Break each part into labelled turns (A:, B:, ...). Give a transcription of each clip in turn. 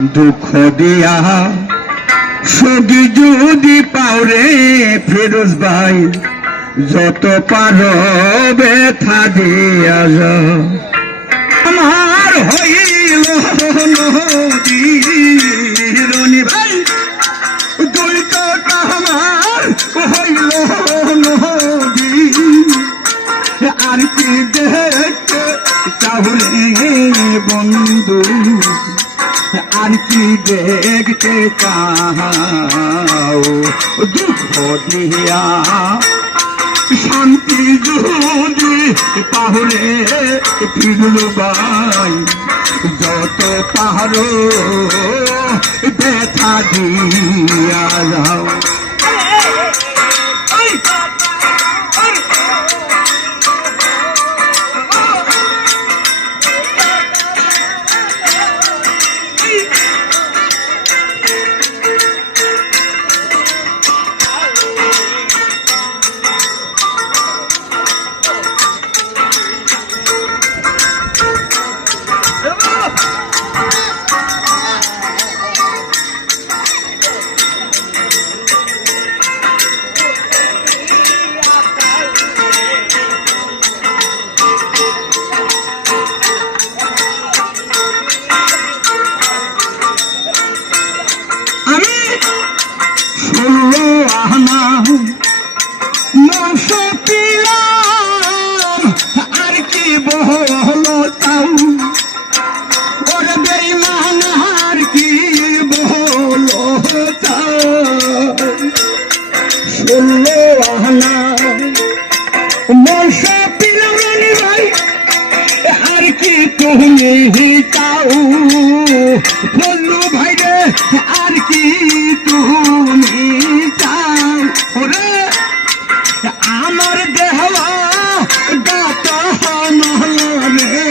A: দুঃখ দিয়া সগি যদি পাওরে ফেরোজ ভাই, যত পারো ব্যথা দিয়া যাও আমার হইল নদী ভাই, দুইটা আমার হইল নদী। আর কি দেখতে চাহুরে বন্ধু? আর কি দেখতে চাও। দুঃখ দিয়া শান্তি যদি তাহলে ফিরল বাই। যত পাহাড় ব্যথা দিয়া যাও। চাও ওরে আমার দেহলা গাত রে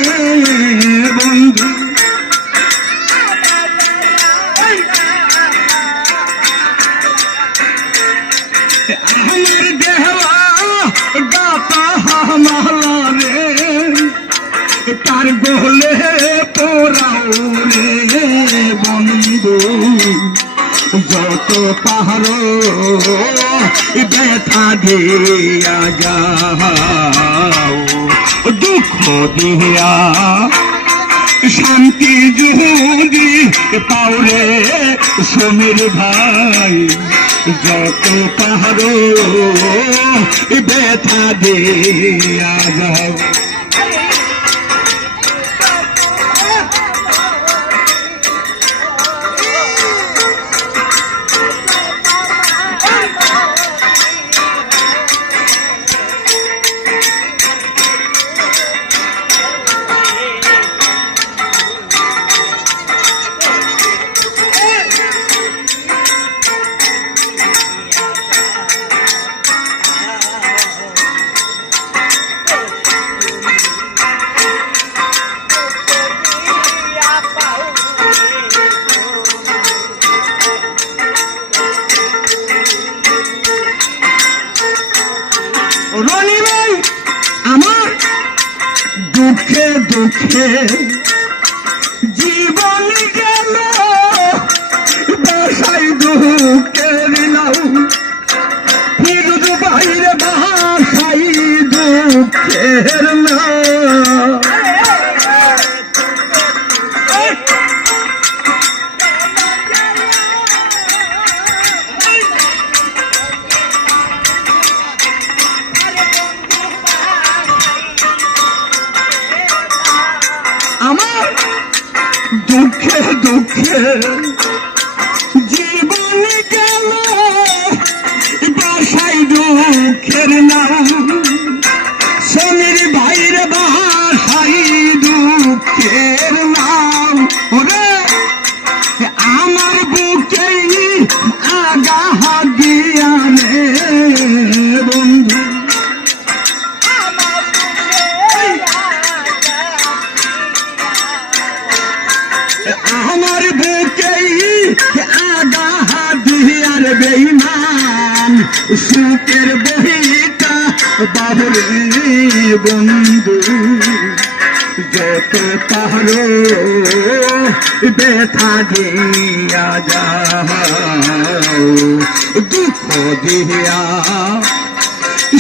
A: বন্ধু আমার দেহলা গাত রে তার গোলে পোড়াও রে যত পাহাড়, ব্যথা দিয়া যাও। দুঃখ দিয়া শান্তি যদি পাওরে সমীর ভাই, যত পাহাড়, ব্যথা দিয়া যাও। দুঃখে দুঃখে জীবন গেল। বাসাই দুঃখের নাও ফিরুদ বাইরে বাসাই দুঃখের নাও দুঃখে দুঃখে জীবন গেল। বাসাই দুঃখের নাম। সমীর ভাইয়ের বাসাই দুঃখের বাবরে বন্ধু, যত পারো, ব্যথা দিয়া যাও, দুঃখ দিয়া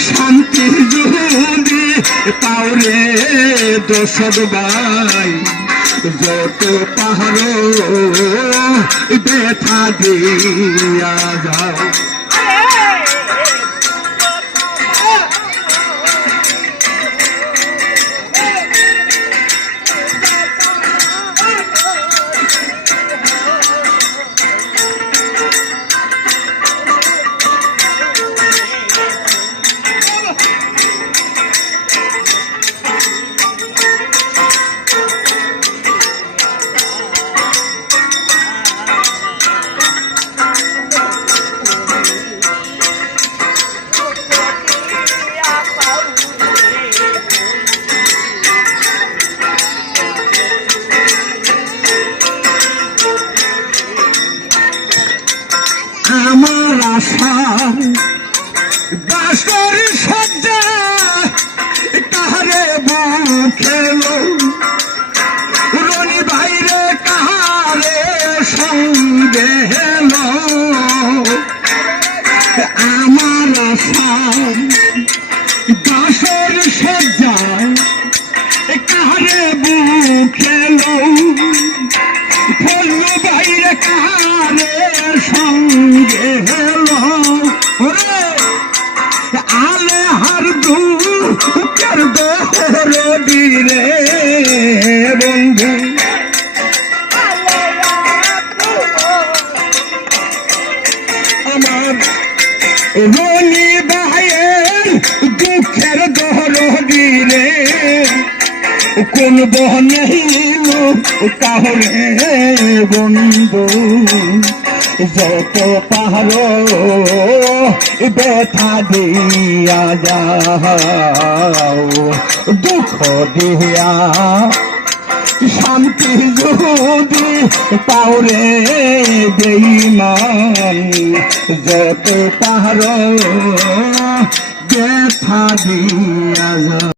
A: শান্তি যদি পাওরে দোষদ গাই যত পাহাড় ব্যথা দিয়া যাও। আমার আশা বাসর বন্ধু। আমার রনি বাহের দুঃখের দোহর দিলে কোন বহনেইল তাহলে বন্ধু। যত পাহাড় ব্যথা দিয়া যাও, দুঃখ দিয়া শান্তি যদি পাওরে বেইমান যত পাহাড় দেখা দিয়া